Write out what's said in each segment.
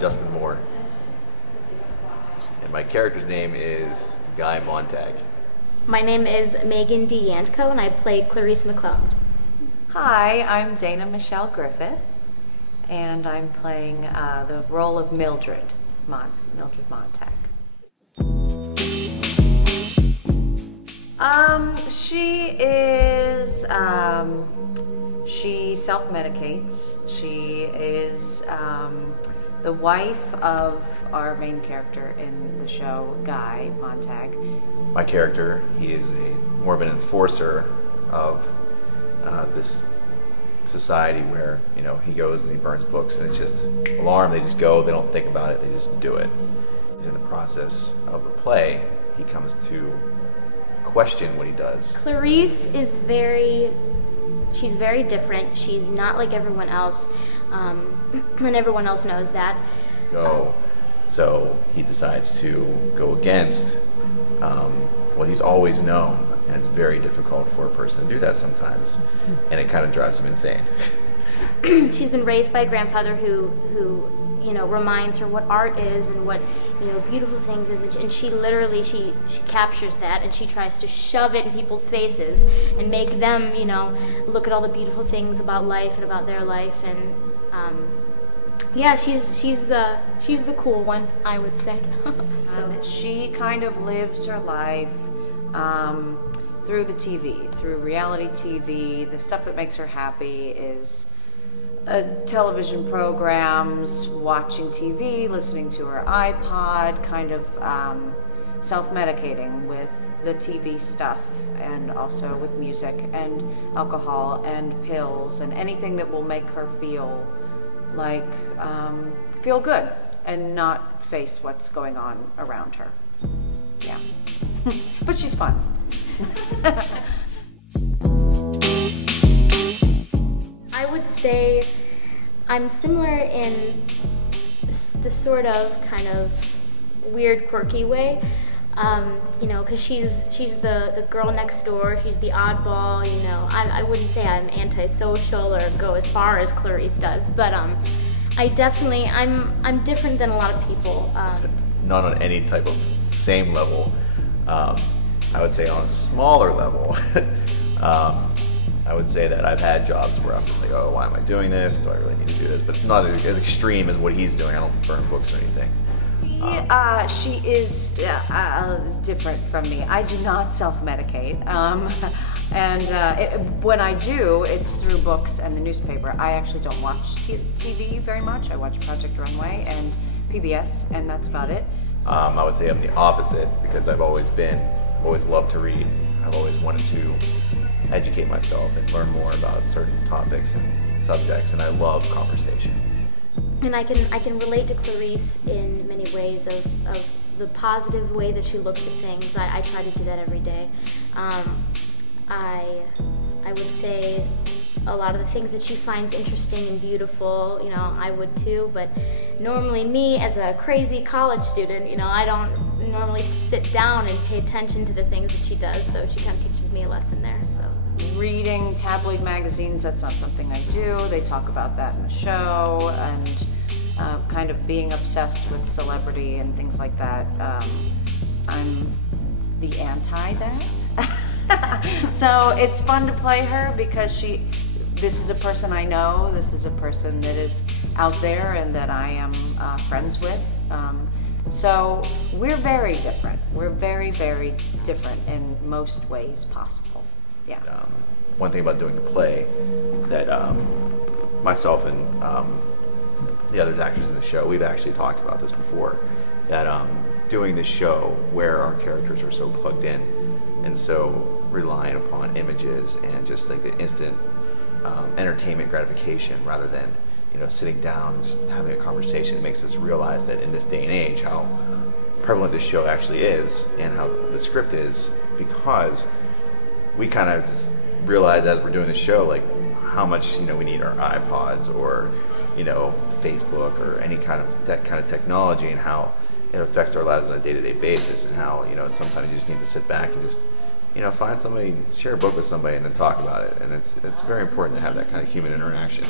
Justin Mohr. And my character's name is Guy Montag. My name is Magan Yantko, and I play Clarice McClellan. Hi, I'm Daina Michelle Griffith, and I'm playing the role of Mildred Montag. She self-medicates. She is the wife of our main character in the show, Guy Montag. My character, he is more of an enforcer of this society where, you know, he goes and he burns books and it's just alarm, they just go, they don't think about it, they just do it. In the process of the play, he comes to question what he does. Clarice is she's very different. She's not like everyone else, and everyone else knows that. So he decides to go against what he's always known, and it's very difficult for a person to do that sometimes, and it kind of drives him insane. She's been raised by a grandfather who you know, reminds her what art is and what, you know, beautiful things is, and she literally she captures that and she tries to shove it in people's faces and make them, you know, look at all the beautiful things about life and about their life, and yeah, she's the cool one, I would say. She kind of lives her life through the TV, through reality TV. The stuff that makes her happy is television programs, watching TV, listening to her iPod, kind of self-medicating with the TV stuff, and also with music and alcohol and pills and anything that will make her feel like feel good and not face what's going on around her. Yeah. But she's fun. I would say I'm similar in the sort of kind of weird, quirky way, you know, because she's the girl next door, she's the oddball, you know. I wouldn't say I'm antisocial or go as far as Clarice does, but I definitely, I'm different than a lot of people. Not on any type of same level. I would say on a smaller level. I would say that I've had jobs where I'm just like, oh, why am I doing this? Do I really need to do this? But it's not as extreme as what he's doing. I don't burn books or anything. She is different from me. I do not self-medicate. When I do, it's through books and the newspaper. I actually don't watch TV very much. I watch Project Runway and PBS, and that's about it. I would say I'm the opposite, because I've always loved to read. I've always wanted to educate myself and learn more about certain topics and subjects, and I love conversation. And I can relate to Clarice in many ways of the positive way that she looks at things. I try to do that every day. I would say a lot of the things that she finds interesting and beautiful, you know, I would too, but normally me as a crazy college student, you know, I don't normally sit down and pay attention to the things that she does, so she kind of teaches me a lesson there. So reading tabloid magazines, that's not something I do. They talk about that in the show, and kind of being obsessed with celebrity and things like that. I'm the anti that. So it's fun to play her because this is a person I know, this is a person that is out there and that I am friends with. So we're very different. We're very, very different in most ways possible. Yeah. One thing about doing the play that myself and the other actors in the show, we've actually talked about this before, that doing this show where our characters are so plugged in and so reliant upon images and just like the instant entertainment gratification rather than, you know, sitting down and just having a conversation, it makes us realize that in this day and age how prevalent this show actually is and how the script is, because we kind of realize as we're doing the show, like, how much, you know, we need our iPods or, you know, Facebook or any kind of that kind of technology, and how it affects our lives on a day-to-day basis, and how, you know, sometimes you just need to sit back and just, you know, find somebody, share a book with somebody, and then talk about it. And it's very important to have that kind of human interaction.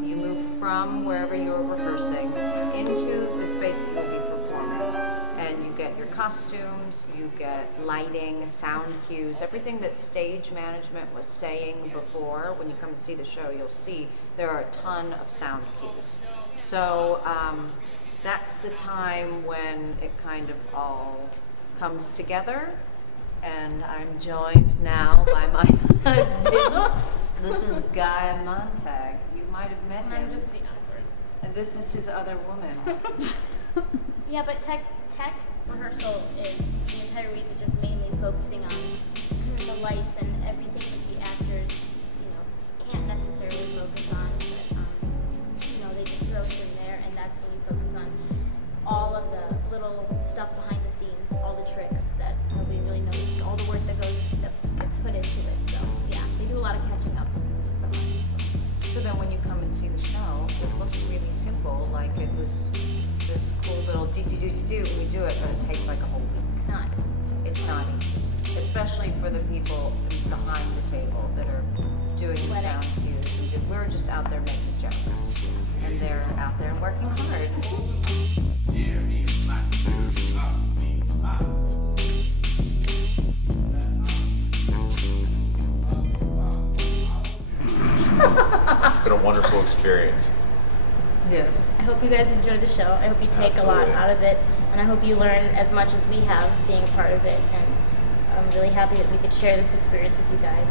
You move from wherever you're rehearsing into the space that you'll be performing. And you get your costumes, you get lighting, sound cues, everything that stage management was saying before. When you come and see the show, you'll see there are a ton of sound cues. So that's the time when it kind of all comes together. And I'm joined now by my husband. This is Guy Montag. You might have met him. I'm just the awkward. And this is his other woman. Yeah, but tech rehearsal is the entire week is just mainly focusing on the lights and everything that the actors, can't necessarily focus on, but they just throw it in there, and that's when we focus on all of the little stuff behind the scenes, all the tricks that nobody really knows, all the work that gets put into it. So yeah, they do a lot of catching up from us. So then when you come and see the show, it looks really simple, like it was this cool little do when we do it, but it takes like a whole week. It's not. It's not easy, especially for the people behind the table that are doing the sound cues. We're just out there making jokes, and they're out there working hard. It's been a wonderful experience. Yes. I hope you guys enjoy the show. I hope you take a lot out of it, and I hope you learn as much as we have being a part of it. And I'm really happy that we could share this experience with you guys.